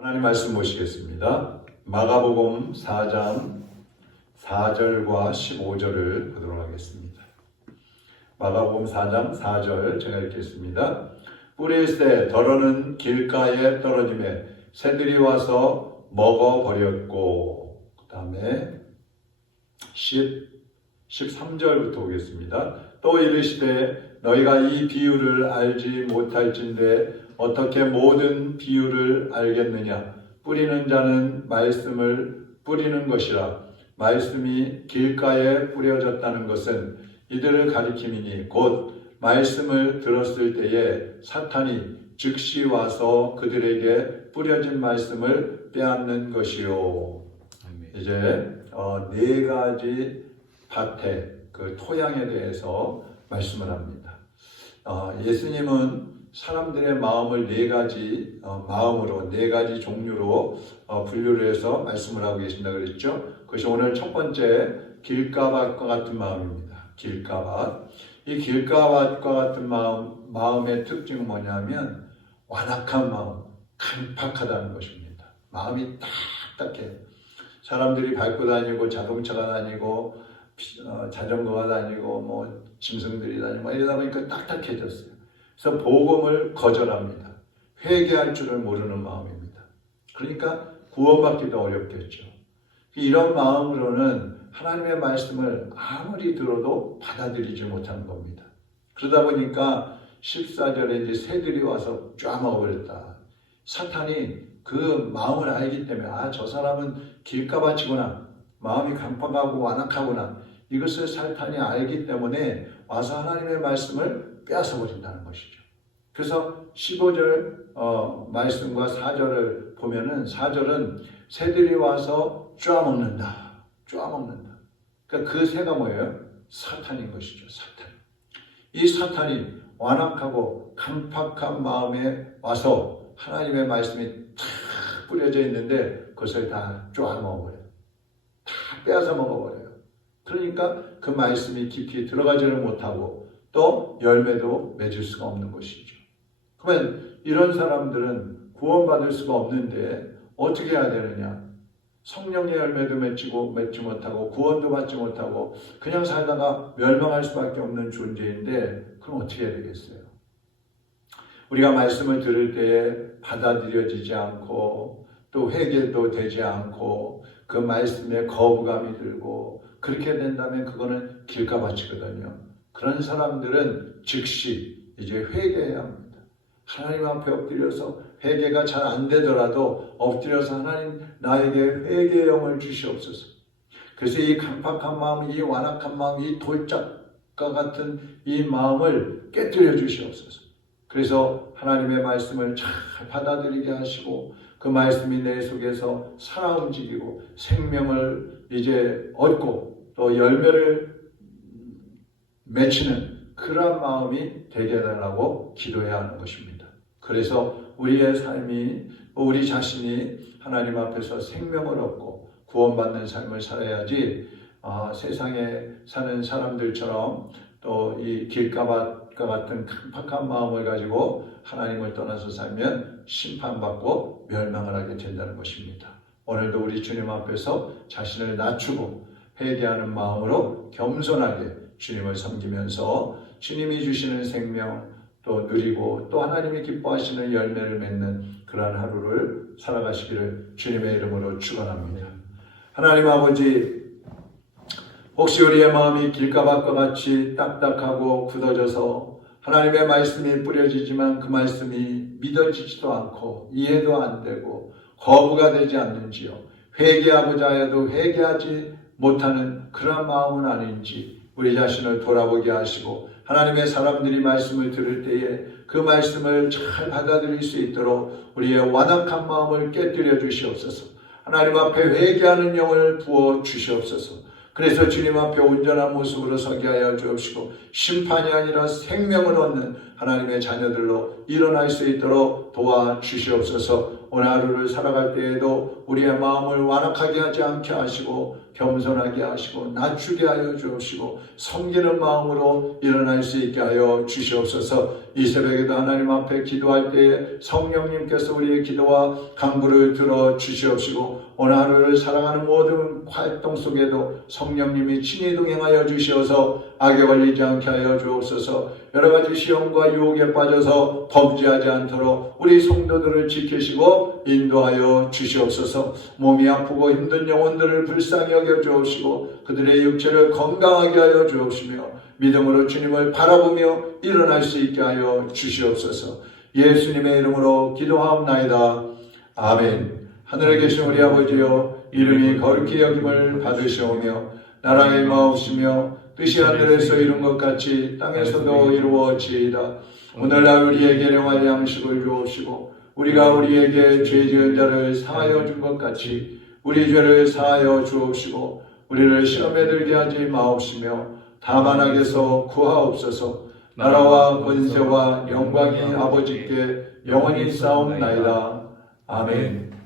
하나님 말씀 보시겠습니다. 마가복음 4장 4절과 15절을 보도록 하겠습니다. 마가복음 4장 4절 제가 읽겠습니다. 뿌릴새 덜어는 길가에 떨어짐에 새들이 와서 먹어버렸고, 그 다음에 13절부터 보겠습니다. 또 이르시되 너희가 이 비유를 알지 못할진대 어떻게 모든 비유를 알겠느냐. 뿌리는 자는 말씀을 뿌리는 것이라. 말씀이 길가에 뿌려졌다는 것은 이들을 가리킴이니 곧 말씀을 들었을 때에 사탄이 즉시 와서 그들에게 뿌려진 말씀을 빼앗는 것이요. 이제 네 가지 밭의 그 토양에 대해서 말씀을 합니다. 예수님은 사람들의 마음을 네 가지 마음으로, 네 가지 종류로 분류를 해서 말씀을 하고 계신다 그랬죠. 그것이 오늘 첫 번째 길가밭과 같은 마음입니다. 길가밭. 이 길가밭과 같은 마음의 특징은 뭐냐면 완악한 마음, 강팍하다는 것입니다. 마음이 딱딱해. 사람들이 밟고 다니고 자동차가 다니고 자전거가 다니고 뭐 짐승들이 다니고 이러다 보니까 딱딱해졌어요. 그래서 복음을 거절합니다. 회개할 줄을 모르는 마음입니다. 그러니까 구원받기도 어렵겠죠. 이런 마음으로는 하나님의 말씀을 아무리 들어도 받아들이지 못하는 겁니다. 그러다 보니까 14절에 이제 새들이 와서 쫙 먹어버렸다. 사탄이 그 마음을 알기 때문에 저 사람은 길가밭이구나. 마음이 강팍하고 완악하구나. 이것을 사탄이 알기 때문에 와서 하나님의 말씀을 빼앗아버린다는 것이죠. 그래서 15절 말씀과 4절을 보면은 4절은 새들이 와서 쪼아먹는다. 쪼아먹는다. 그러니까 그 새가 뭐예요? 사탄인 것이죠. 사탄. 이 사탄이 완악하고 강팍한 마음에 와서 하나님의 말씀이 탁 뿌려져 있는데 그것을 다 쪼아먹어버려요. 다 빼앗아 먹어버려요. 그러니까 그 말씀이 깊이 들어가지를 못하고 또 열매도 맺을 수가 없는 것이죠. 그러면 이런 사람들은 구원받을 수가 없는데 어떻게 해야 되느냐? 성령의 열매도 맺지 못하고 구원도 받지 못하고 그냥 살다가 멸망할 수밖에 없는 존재인데 그럼 어떻게 해야 되겠어요? 우리가 말씀을 들을 때에 받아들여지지 않고 또 회개도 되지 않고 그 말씀에 거부감이 들고 그렇게 된다면 그거는 길가밭이거든요. 그런 사람들은 즉시 이제 회개해야 합니다. 하나님 앞에 엎드려서 회개가 잘 안 되더라도 엎드려서 하나님 나에게 회개의 영을 주시옵소서. 그래서 이 강팍한 마음, 이 완악한 마음, 이 돌짝과 같은 이 마음을 깨뜨려 주시옵소서. 그래서 하나님의 말씀을 잘 받아들이게 하시고 그 말씀이 내 속에서 살아 움직이고 생명을 이제 얻고 또 열매를 맺히는 그런 마음이 되게 해달라고 기도해야 하는 것입니다. 그래서 우리의 삶이, 우리 자신이 하나님 앞에서 생명을 얻고 구원받는 삶을 살아야지 세상에 사는 사람들처럼 또 이 길가밭과 같은 강팍한 마음을 가지고 하나님을 떠나서 살면 심판받고 멸망을 하게 된다는 것입니다. 오늘도 우리 주님 앞에서 자신을 낮추고 회개하는 마음으로 겸손하게 주님을 섬기면서 주님이 주시는 생명 또 누리고 또 하나님이 기뻐하시는 열매를 맺는 그러한 하루를 살아가시기를 주님의 이름으로 축원합니다. 하나님 아버지, 혹시 우리의 마음이 길가밭과 같이 딱딱하고 굳어져서 하나님의 말씀이 뿌려지지만 그 말씀이 믿어지지도 않고 이해도 안 되고 거부가 되지 않는지요. 회개하고자 해도 회개하지 못하는 그런 마음은 아닌지 우리 자신을 돌아보게 하시고 하나님의 사람들이 말씀을 들을 때에 그 말씀을 잘 받아들일 수 있도록 우리의 완악한 마음을 깨뜨려 주시옵소서. 하나님 앞에 회개하는 영을 부어 주시옵소서. 그래서 주님 앞에 온전한 모습으로 서게 하여 주옵시고 심판이 아니라 생명을 얻는 하나님의 자녀들로 일어날 수 있도록 도와주시옵소서. 오늘 하루를 살아갈 때에도 우리의 마음을 완악하게 하지 않게 하시고 겸손하게 하시고 낮추게 하여 주시고 섬기는 마음으로 일어날 수 있게 하여 주시옵소서. 이 새벽에도 하나님 앞에 기도할 때에 성령님께서 우리의 기도와 간구를 들어 주시옵시고 오늘 하루를 살아가는 모든 활동 속에도 성령님이 친히 동행하여 주시어서 악에 걸리지 않게 하여 주옵소서. 여러 가지 시험과 유혹에 빠져서 범죄하지 않도록 우리 성도들을 지키시고 인도하여 주시옵소서. 몸이 아프고 힘든 영혼들을 불쌍히 여겨 주옵시고 그들의 육체를 건강하게 하여 주옵시며 믿음으로 주님을 바라보며 일어날 수 있게 하여 주시옵소서. 예수님의 이름으로 기도하옵나이다. 아멘. 하늘에 계신 우리 아버지여, 이름이 거룩히 여김을 받으시오며 나라가 임하옵시며 뜻이 하늘에서 이룬 것 같이 땅에서도 이루어지이다. 오늘날 우리에게 일용할 양식을 주옵시고 우리가 우리에게 죄 지은 자를 사하여 준 것 같이 우리 죄를 사하여 주옵시고 우리를 시험에 들게 하지 마옵시며 다만 악에서 구하옵소서. 나라와 권세와 영광이 아버지께 영원히 싸움나이다. 아멘.